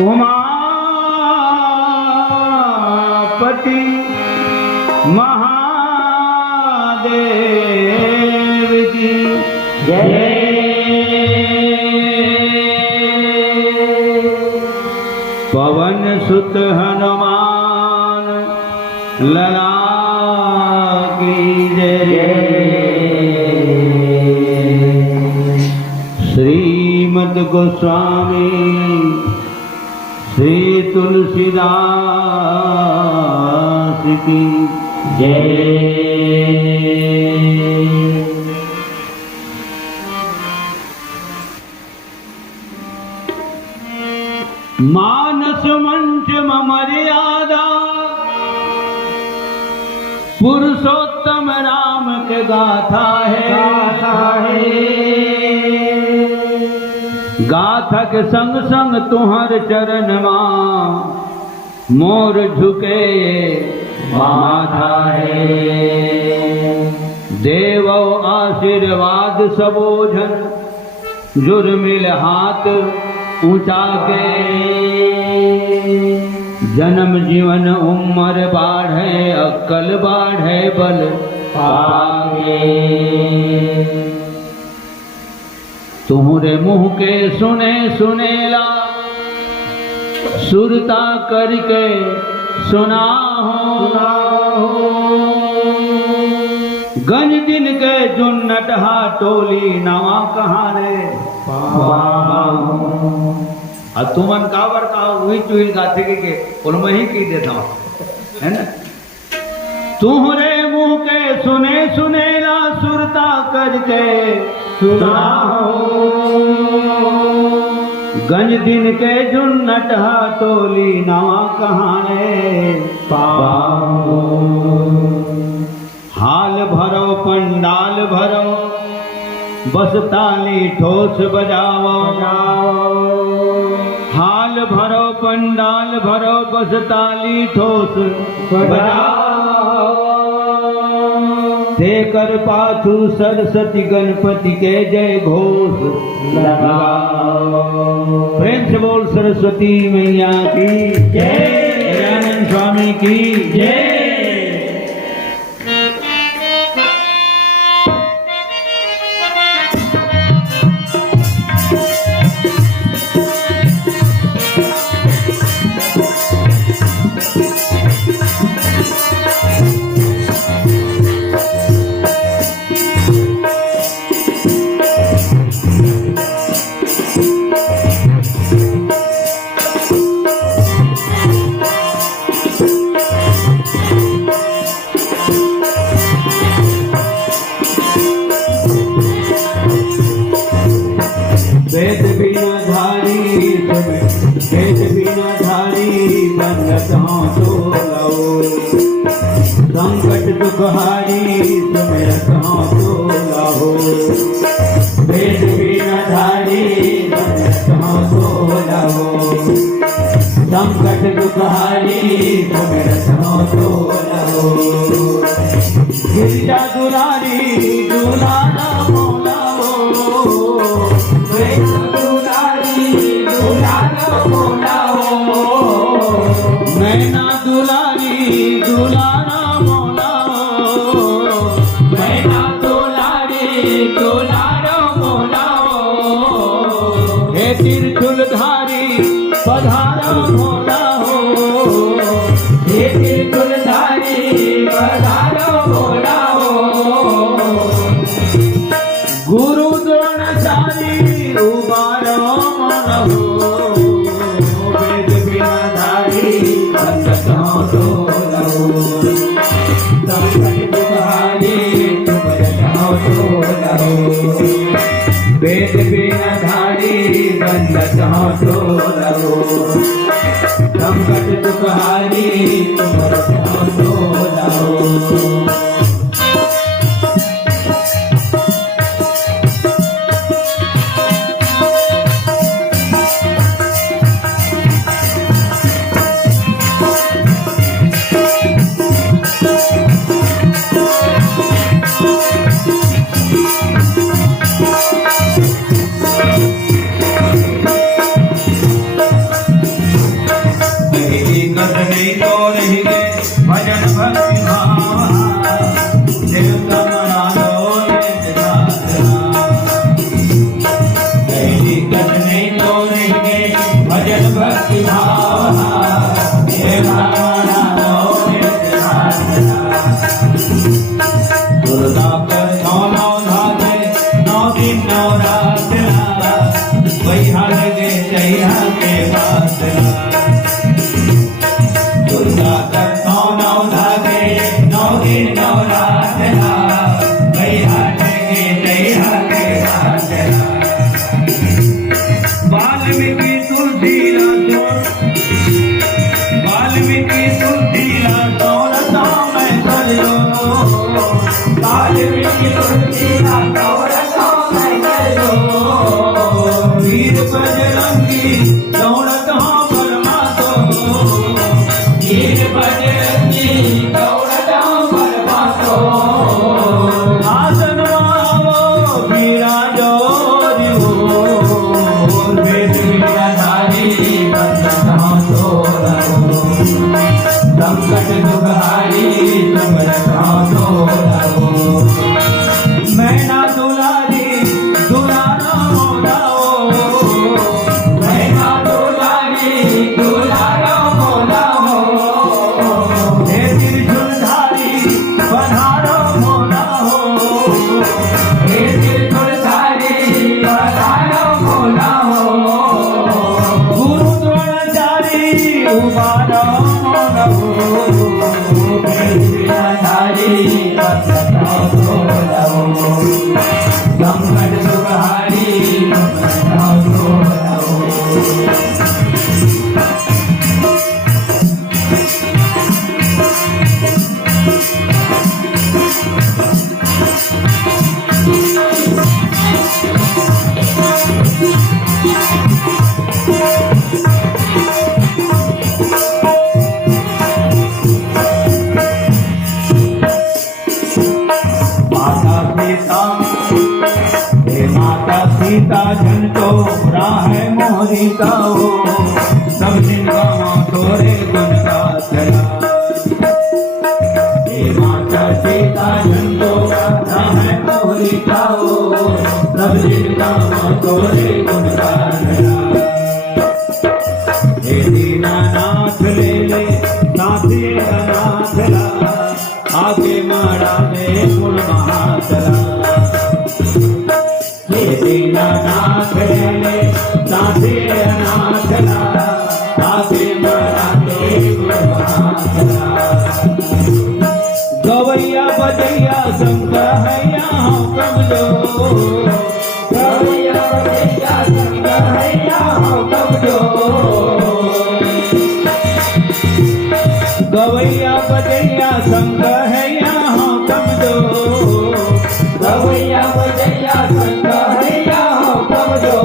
उमापति महादेव की जय। पवन सुत हनुमान लला की जय। श्रीमद् गोस्वामी श्री तुलसीदास की जय। मानस मंच मर्यादा पुरुषोत्तम राम के गाथा है, गाथा के संग संग तुहर चरण मां मोर झुके माथा है। देवो आशीर्वाद सबोझन जुर्मिल हाथ ऊंचा के। जन्म जीवन उम्र बाढ़े अक्कल बाढ़े बल पागे। तुहरे मुँह के सुने सुनेला सुरता करके सुना हो। गंज दिन के जुन्नट टोली नवा कहाने और तुमन कावर का वही चुहिल गाथे के उनमें ही की देता हूँ, है ना। तुहरे मुँह के सुने सुनेला सुरता करके सुना हो। गंज दिन के जुन्नट टोली नवा कहाने पाओ। हाल भरो पंडाल भरो बस ताली ठोस बजाओ। हाल भरो पंडाल भरो बस ताली ठोस बजाओ। देकर पाछू सरस्वती गणपति के जय घोष लगाओ। प्रेम से बोल सरस्वती मैया की जय। दयानंद स्वामी की जय। वेद बिना धारी वेद बिना धारी बनत हो तो लो। संकट दुख हारी सुमिरत हो तो लो। वेद बिना धारी बनत हो तो लो। संकट दुख हारी सुमिरत हो तो लो। गिरिजा दुलारी दुलारा मोला नैना दुलारी दुलारा मोला। नैना दुलारी दुलारा मोला। हे त्रिशूलधारी पधारा मोला हो। हे त्रिशूलधारी पधारा मोला हो। गुरु द्रोणाचार्य उबारो मन हो। वेद बिना धारी बनत हो तो लो। संकट दुख हारी सुमिरत हो तो लो। वेद बिना धारी बनत हो तो लो। संकट दुख हारी सुमिरत हो तो लो। नवरात्रा वैहा लगे जैहा के बासरा दुर्गा करतो नौ धागे 9 दिन नवरात्रा वैहा लगे जैहा के बासरा वाल्मीकि तुलसीदास दौलता मैं करो वाल्मीकि तुलसीदास दौलता मैं करो वीर बजरंगी दौलत हाँ बरमा दो वीर बजरंगी दौलत हाँ बरमा दो आसन मावो विराजो दिवो वेद विद्याधारी बंदत हाँ तोड़ो संकट दुखारी समरत हाँ तोड़ो मैना दुलारी दुलारो मोलाओ मैना दुलारी दुलारो मोलाओ हे त्रिशूलधारी पधारो मोलाओ हे त्रिशूलधारी पधारो मोलाओ गुरु द्रोणाचारी उबारो मोलाओ धारी संकट सुखारी माता सीता जन तो राह मोहरिता हो सब जिनका तोरे गुण का चला माता सीता जन तो राह मोहरिता हो सब जिनका तोरे गुण का चला दीनानाथ ले ले साथी अनाथ ला आगे मारा दे गुण महाचला दीनानाथ ले साथी अनाथ ला आगे मारा दे गुण महाचला गवैया बजैया शंकर हैया हम कमलो गवैया बजैया शंकर हैया हम कमलो गवैया बजैया संग है यहाँ कम दो गवैया बजैया संग है यहाँ कम दो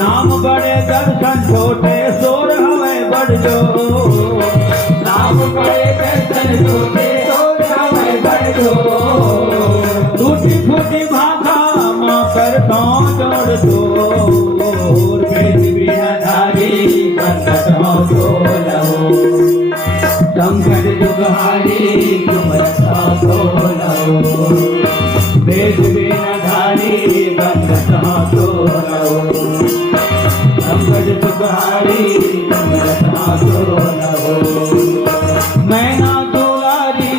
नाम बड़े दर्शन छोटे सोर हमें बढ़ दो नाम बड़े दर्शन छोटे सोर हमें बढ़ दो टूटी फूटी भाषा माँ पर पाँव जोड़ दो धारी बंदत हो संकट दुखारी तुम रखा तोलो वेद वीणाधारी बंदत हो तोलो संकट दुखारी तुम रखा तोलो मैना दुलारी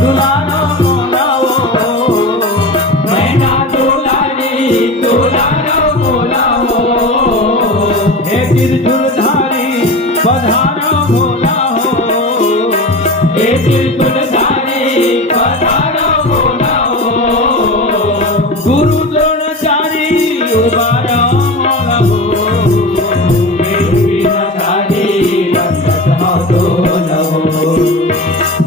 दुलारो मोलाओ मैना दुलारी दुलारो मोलाओ हे त्रिशूलधारी पधारो मोला त्रिशूलधारी पधारो मोलाओ गुरु द्रोणाचारी उबारो मोलाओ वीणाधारी बंदत हो तोलो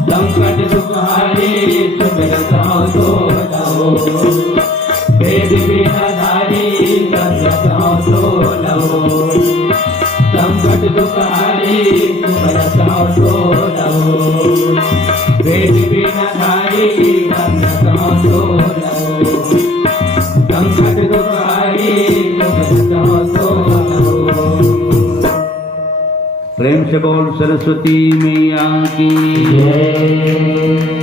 संकट दुखारी सुमिरत हो तोलो वेद वीणाधारी बंदत हो तोलो संकट दुखारी सुमिरत हो तोलो वेद वीणाधारी बंदत हो तोलो संकट दुखारी सुमिरत हो तोलो प्रेम से बोल सरस्वती मैया की जय।